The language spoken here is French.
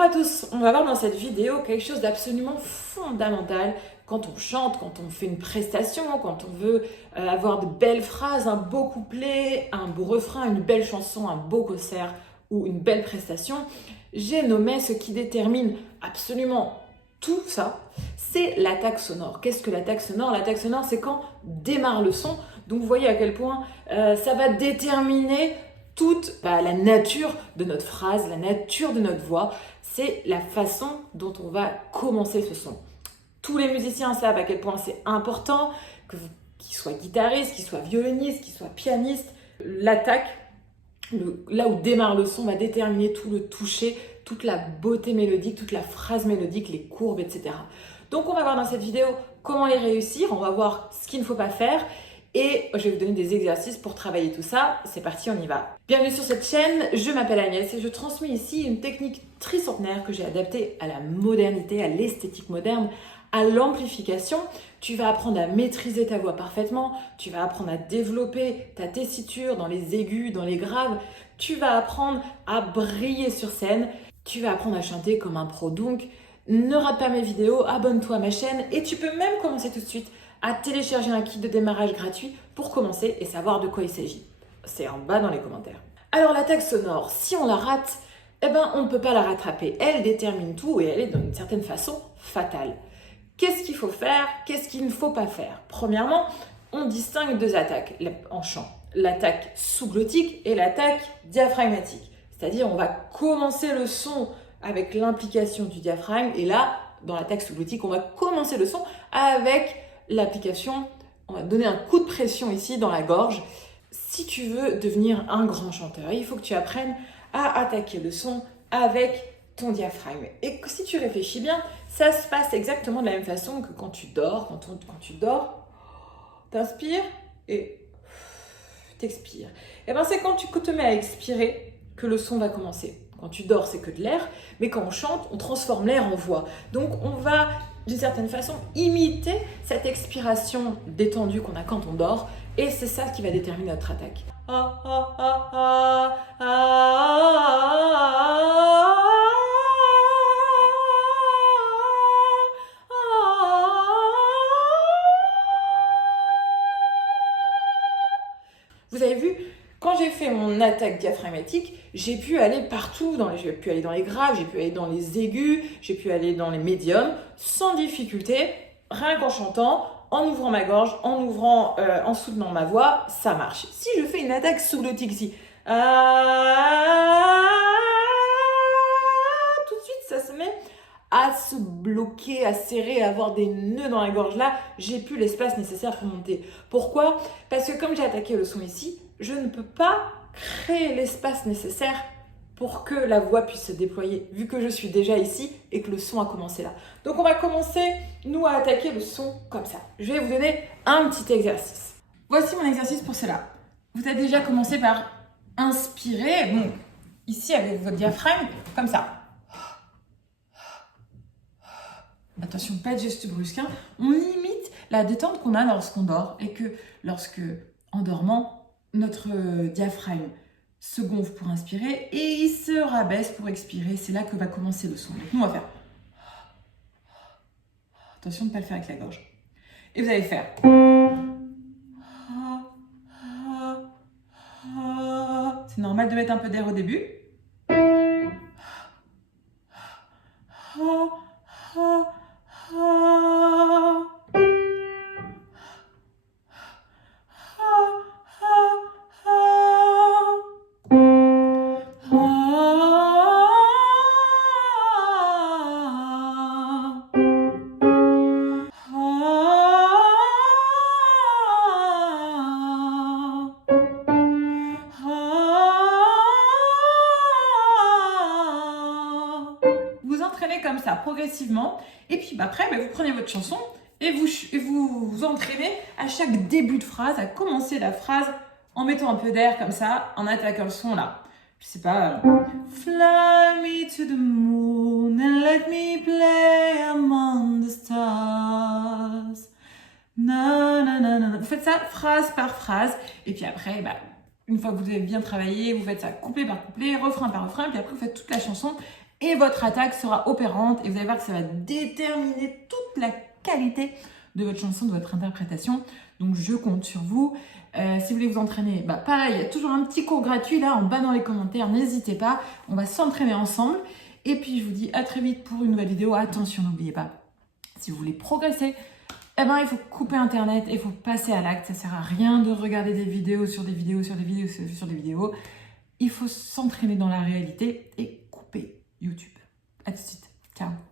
Bonjour à tous, on va voir dans cette vidéo quelque chose d'absolument fondamental quand on chante, quand on fait une prestation, quand on veut avoir de belles phrases, un beau couplet, un beau refrain, une belle chanson, un beau concert ou une belle prestation. J'ai nommé ce qui détermine absolument tout ça, c'est l'attaque sonore. Qu'est-ce que l'attaque sonore? L'attaque sonore, c'est quand démarre le son. Donc vous voyez à quel point ça va déterminer toute la nature de notre phrase, la nature de notre voix. C'est la façon dont on va commencer ce son. Tous les musiciens savent à quel point c'est important, qu'ils soient guitaristes, qu'ils soient violonistes, qu'ils soient pianistes. L'attaque, là où démarre le son, va déterminer tout le toucher, toute la beauté mélodique, toute la phrase mélodique, les courbes, etc. Donc on va voir dans cette vidéo comment les réussir, on va voir ce qu'il ne faut pas faire et je vais vous donner des exercices pour travailler tout ça. C'est parti, on y va. Bienvenue sur cette chaîne, je m'appelle Agnès et je transmets ici une technique tricentenaire que j'ai adaptée à la modernité, à l'esthétique moderne, à l'amplification. Tu vas apprendre à maîtriser ta voix parfaitement, tu vas apprendre à développer ta tessiture dans les aigus, dans les graves, tu vas apprendre à briller sur scène, tu vas apprendre à chanter comme un pro. Donc, ne rate pas mes vidéos, abonne-toi à ma chaîne et tu peux même commencer tout de suite à télécharger un kit de démarrage gratuit pour commencer et savoir de quoi il s'agit. C'est en bas dans les commentaires. Alors l'attaque sonore, si on la rate, on ne peut pas la rattraper. Elle détermine tout et elle est d'une certaine façon fatale. Qu'est-ce qu'il faut faire? Qu'est-ce qu'il ne faut pas faire? Premièrement, on distingue deux attaques en chant. L'attaque sous-glottique et l'attaque diaphragmatique. C'est-à-dire on va commencer le son avec l'implication du diaphragme et là, dans l'attaque sous-glottique, on va commencer le son avec l'application, on va donner un coup de pression ici dans la gorge. Si tu veux devenir un grand chanteur, il faut que tu apprennes à attaquer le son avec ton diaphragme. Et si tu réfléchis bien, ça se passe exactement de la même façon que quand tu dors. Quand tu dors, t'inspires et t'expires. Et c'est quand tu te mets à expirer que le son va commencer. Quand tu dors, c'est que de l'air, mais quand on chante, on transforme l'air en voix. Donc on va, d'une certaine façon, imiter cette expiration détendue qu'on a quand on dort, et c'est ça qui va déterminer notre attaque. Vous avez vu, quand j'ai fait mon attaque diaphragmatique, j'ai pu aller partout, j'ai pu aller dans les graves, j'ai pu aller dans les aigus, j'ai pu aller dans les médiums, sans difficulté, rien qu'en chantant, en ouvrant ma gorge, en soutenant ma voix, ça marche. Si je fais une attaque sous-glottique ici, tout de suite ça se met à se bloquer, à serrer, à avoir des nœuds dans la gorge. Là, j'ai plus l'espace nécessaire pour monter. Pourquoi? Parce que comme j'ai attaqué le son ici, je ne peux pas créer l'espace nécessaire pour que la voix puisse se déployer, vu que je suis déjà ici et que le son a commencé là. Donc on va commencer, nous, à attaquer le son comme ça. Je vais vous donner un petit exercice. Voici mon exercice pour cela. Vous avez déjà commencé par inspirer, bon, ici avec votre diaphragme, comme ça. Attention, pas de geste brusque. On imite la détente qu'on a lorsqu'on dort et que en dormant, notre diaphragme se gonfle pour inspirer et il se rabaisse pour expirer. C'est là que va commencer le son. Donc nous, on va faire. Attention de ne pas le faire avec la gorge. Et vous allez faire. C'est normal de mettre un peu d'air au début. Vous entraînez comme ça progressivement et puis après vous prenez votre chanson et vous entraînez à chaque début de phrase à commencer la phrase en mettant un peu d'air comme ça, en attaquant le son là. Je sais pas. Fly me to the moon and let me play among the stars. Na, na, na, na. Vous faites ça phrase par phrase et puis après une fois que vous avez bien travaillé, vous faites ça couplet par couplet, refrain par refrain, puis après vous faites toute la chanson et votre attaque sera opérante et vous allez voir que ça va déterminer toute la qualité de votre chanson, de votre interprétation. Donc je compte sur vous. Si vous voulez vous entraîner, pareil, il y a toujours un petit cours gratuit là en bas dans les commentaires, n'hésitez pas, on va s'entraîner ensemble. Et puis je vous dis à très vite pour une nouvelle vidéo. Attention, n'oubliez pas, si vous voulez progresser, il faut couper internet et il faut passer à l'acte. Ça sert à rien de regarder des vidéos sur des vidéos sur des vidéos sur des vidéos. Il faut s'entraîner dans la réalité et couper YouTube. À tout de suite. Ciao.